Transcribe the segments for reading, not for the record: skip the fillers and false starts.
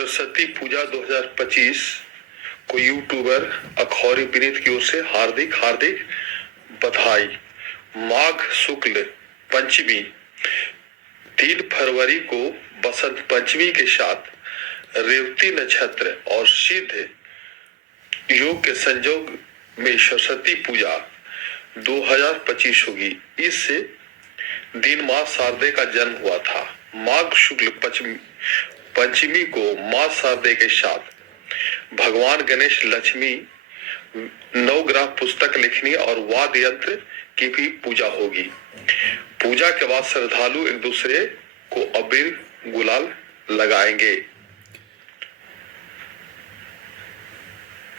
सरस्वती पूजा 2025 को यूट्यूबर अखौरी विनीत की ओर से हार्दिक हार्दिक बधाई। माघ शुक्ल पंचमी 3 फरवरी को बसंत पंचमी के साथ रेवती नक्षत्र और सिद्ध योग के संयोग में सरस्वती पूजा 2025 होगी। इस दिन मां शारदे का जन्म हुआ था। माघ शुक्ल पंचमी को मां शारदे के साथ भगवान गणेश, लक्ष्मी, नवग्रह, पुस्तक लिखनी और वाद्य यंत्र की भी पूजा होगी। पूजा के बाद श्रद्धालु एक दूसरे को अबीर गुलाल लगाएंगे।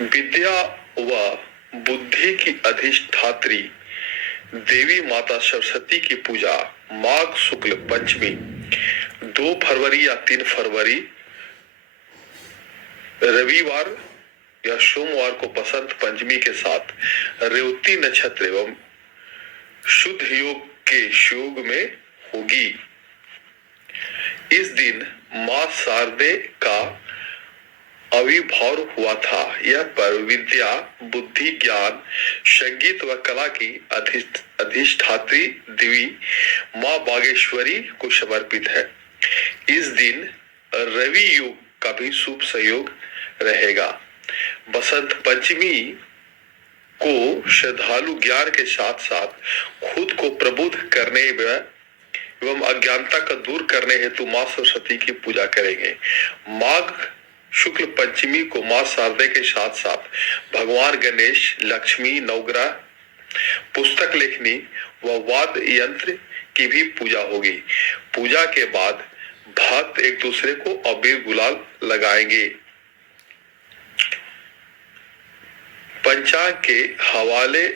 विद्या व बुद्धि की अधिष्ठात्री देवी माता सरस्वती की पूजा माघ शुक्ल पंचमी 2 फरवरी या 3 फरवरी रविवार या सोमवार को बसंत पंचमी के साथ रेवती नक्षत्र एवं शुद्ध योग के योग में होगी। इस दिन मां शारदे का आविर्भाव हुआ था। यह पर्व विद्या, बुद्धि, ज्ञान, संगीत व कला की अधिष्ठात्री देवी मां बागेश्वरी को समर्पित है। इस दिन रवि योग का भी शुभ संयोग रहेगा। बसंत पंचमी को श्रद्धालु ज्ञान के साथ साथ खुद को प्रबुद्ध करने एवं अज्ञानता का दूर करने हेतु मां सरस्वती की पूजा करेंगे। माघ शुक्ल पंचमी को मां शारदे के साथ साथ भगवान गणेश, लक्ष्मी, नवग्रह, पुस्तक लेखनी व वाद्य यंत्र की भी पूजा होगी। पूजा के बाद भक्त एक दूसरे को अबीर गुलाल लगाएंगे। पंचांग के हवाले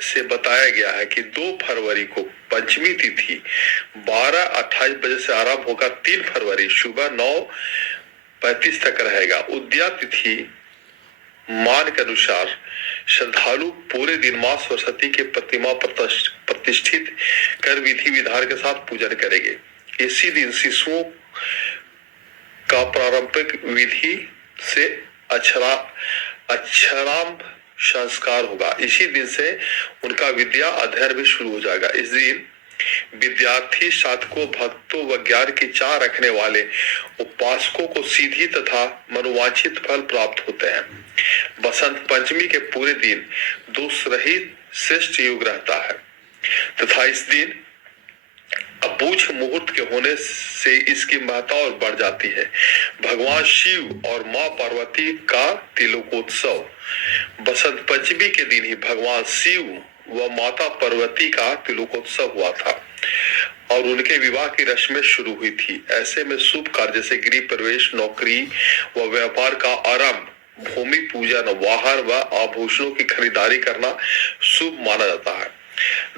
से बताया गया है कि 2 फरवरी को पंचमी तिथि 12:28 बजे से आरंभ होकर 3 फरवरी सुबह 9:35 तक रहेगा। उद्या तिथि मान के अनुसार श्रद्धालु पूरे दिन मां सरस्वती के प्रतिमा प्रतिष्ठित कर विधि विधान के साथ पूजन करेंगे। इसी दिन शिशुओं का पारंपरिक विधि से अक्षरांभ संस्कार होगा। इसी दिन से उनका विद्या अध्ययन भी शुरू हो जाएगा। इस दिन विद्यार्थी, साधकों, भक्तों व ज्ञान की चाह रखने वाले उपासकों को सीधी तथा मनोवांछित फल प्राप्त होते हैं। बसंत पंचमी के पूरे दिन दोष रहित श्रेष्ठ योग रहता है तथा इस दिन अबूझ मुहूर्त के होने से इसकी महत्ता और बढ़ जाती है। भगवान शिव और मां पार्वती का तिलकोत्सव बसंत पंचमी के दिन ही भगवान शिव व माता पार्वती का तिलकोत्सव हुआ था और उनके विवाह की रस्में शुरू हुई थी। ऐसे में शुभ कार्य जैसे गृह प्रवेश, नौकरी व व्यापार का आरंभ, भूमि पूजन, वाहन व आभूषणों की खरीदारी करना शुभ माना जाता है।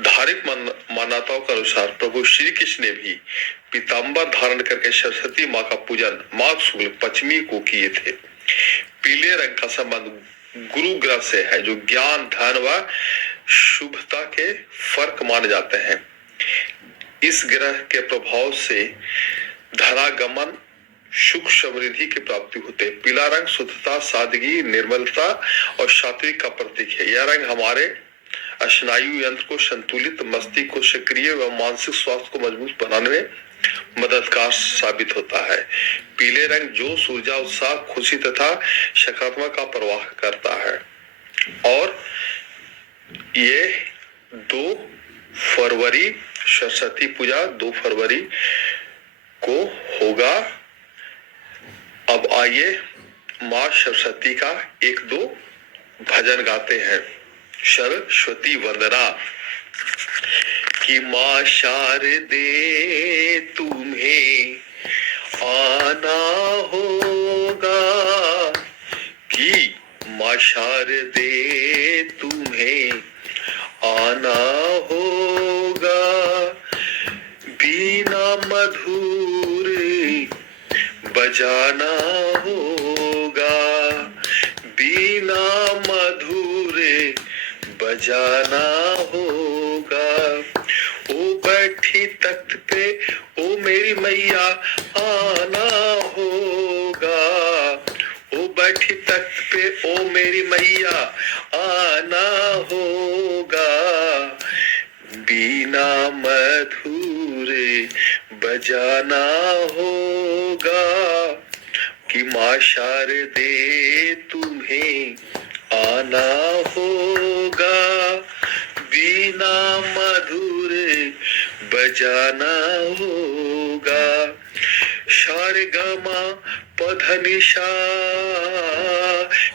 धार्मिक मान्यताओं के अनुसार प्रभु श्री कृष्ण ने भी पीताम्बर धारण करके सरस्वती मां का पूजन माघ शुक्ल पंचमी को किए थे। पीले रंग का संबंध गुरु ग्रह से है जो ज्ञान, धन व शुभता के फर्क माने जाते हैं। इस ग्रह के प्रभाव से धनागमन, सुख, समृद्धि की प्राप्ति होते। पीला रंग शुद्धता, सादगी, निर्मलता और सात्विक का प्रतीक है। यह रंग हमारे स्नायु यंत्र को संतुलित, मस्तिष्क को सक्रिय व मानसिक स्वास्थ्य को मजबूत बनाने में मददगार साबित होता है। पीले रंग जोश, ऊर्जा, उत्साह, खुशी तथा सकारात्मक का प्रवाह करता है। और ये 2 फरवरी सरस्वती पूजा 2 फरवरी को होगा। अब आइए मां सरस्वती का 1-2 भजन गाते हैं। सरस्वती वंदना कि मां शारदे तुम्हें आना होगा, कि मां शारदे तुम्हें आना होगा, बीना मधुर बजाना होगा, बीना मधुर बजाना होगा। ओ बैठी तख्त पे ओ मेरी मैया आना होगा, बैठी तख्त पे ओ मेरी मैया आना होगा, बीना मधुर बजाना होगा, कि माँ शारदे तुम्हें आना होगा, बीना मधुर बजाना होगा। शारगमा पधनिशा,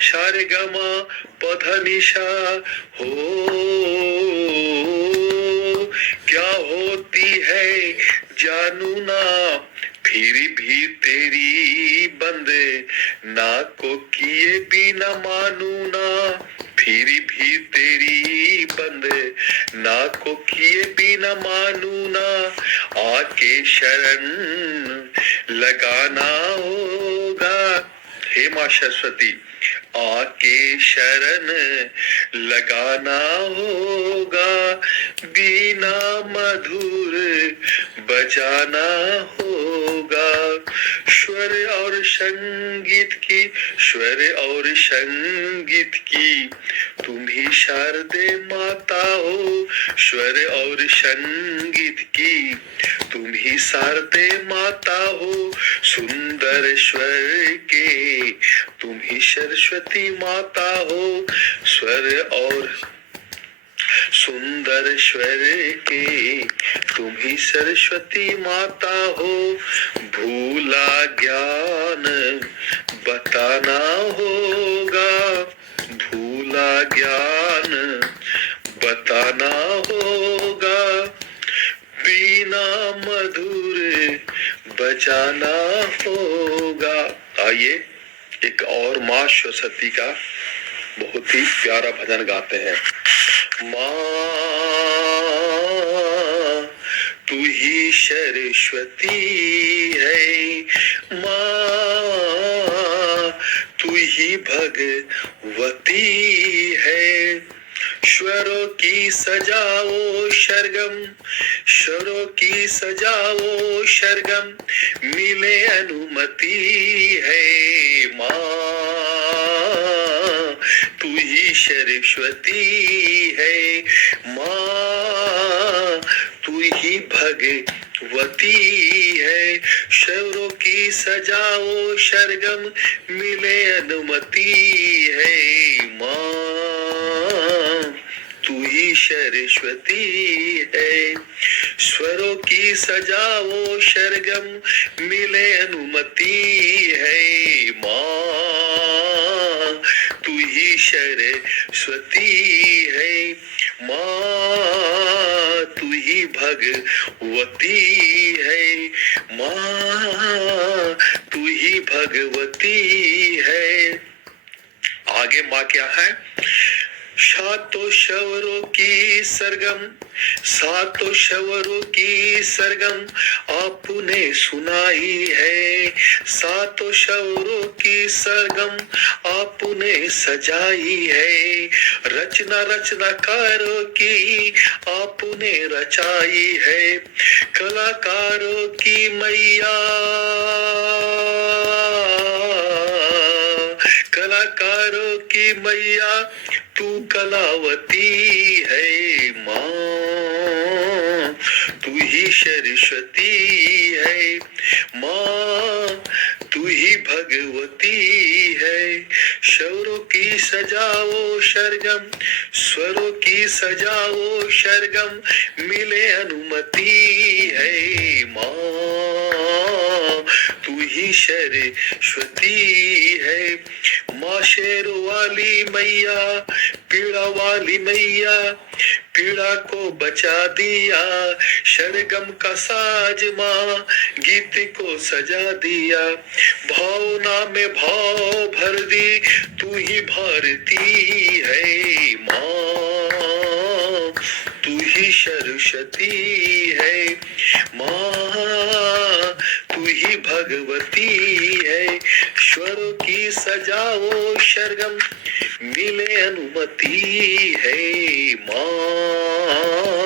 शारगमा पधनिशा हो, क्या होती है जानू ना, फिर भी तेरी बंदे ना को किए बिना मानू ना, फिर भी तेरी बंदे ना को किए बिना मानू ना, आके शरण लगाना होगा। हे माँ सरस्वती, आके शरण लगाना होगा, बीना मधुर बजाना होगा। स्वर और संगीत की, स्वर और संगीत की तुम ही शारदे माता हो, स्वर और संगीत की तुम ही शारदे माता हो, सुंदर स्वर के तुम ही सरस्वती माता हो, स्वर और सुंदर स्वर के तुम ही सरस्वती माता हो, भूला ज्ञान बताना होगा, भूला ज्ञान बताना होगा, बीना मधुर बजाना होगा। आइए एक और माँ सरस्वती का बहुत ही प्यारा भजन गाते हैं। माँ तू ही सरस्वती है, माँ तू ही भगवती है, स्वरों की सजाओ सरगम, स्वरों की सजाओ सरगम, मिले अनुमति है। माँ तू ही सरस्वती है, माँ तू ही भगवती है, स्वरों की सजाओ सरगम, मिले अनुमति है। माँ तू ही सरस्वती है, स्वरों की सजाओ सरगम, मिले अनुमति है। माँ तू ही सरस्वती है, माँ तू ही भगवती है, माँ तू ही भगवती है। आगे माँ क्या है? सातों स्वरों की सरगम, सातों स्वरों की सरगम आपने सुनाई है, सातों स्वरों की सरगम आपने सजाई है, रचना रचनाकारों की आपने रचाई है, कलाकारों की मैया, कलाकारों की मैया तू कलावती है। माँ तू ही सरस्वती है, माँ तू ही भगवती है, स्वरों की सजाओ सरगम, स्वरों की सजाओ सरगम, मिले अनुमति है। माँ तू ही सरस्वती है, माँ शेर वाली मैया, पीड़ा वाली मैया, पीड़ा को बचा दिया, सरगम का साज माँ गीत को सजा दिया, भावना में भाव भर दी, तू ही भारती है। माँ तू ही सरस्वती है, माँ तू ही भगवती है, स्वरों की सजाओ सरगम, मिले अनुमति है। माँ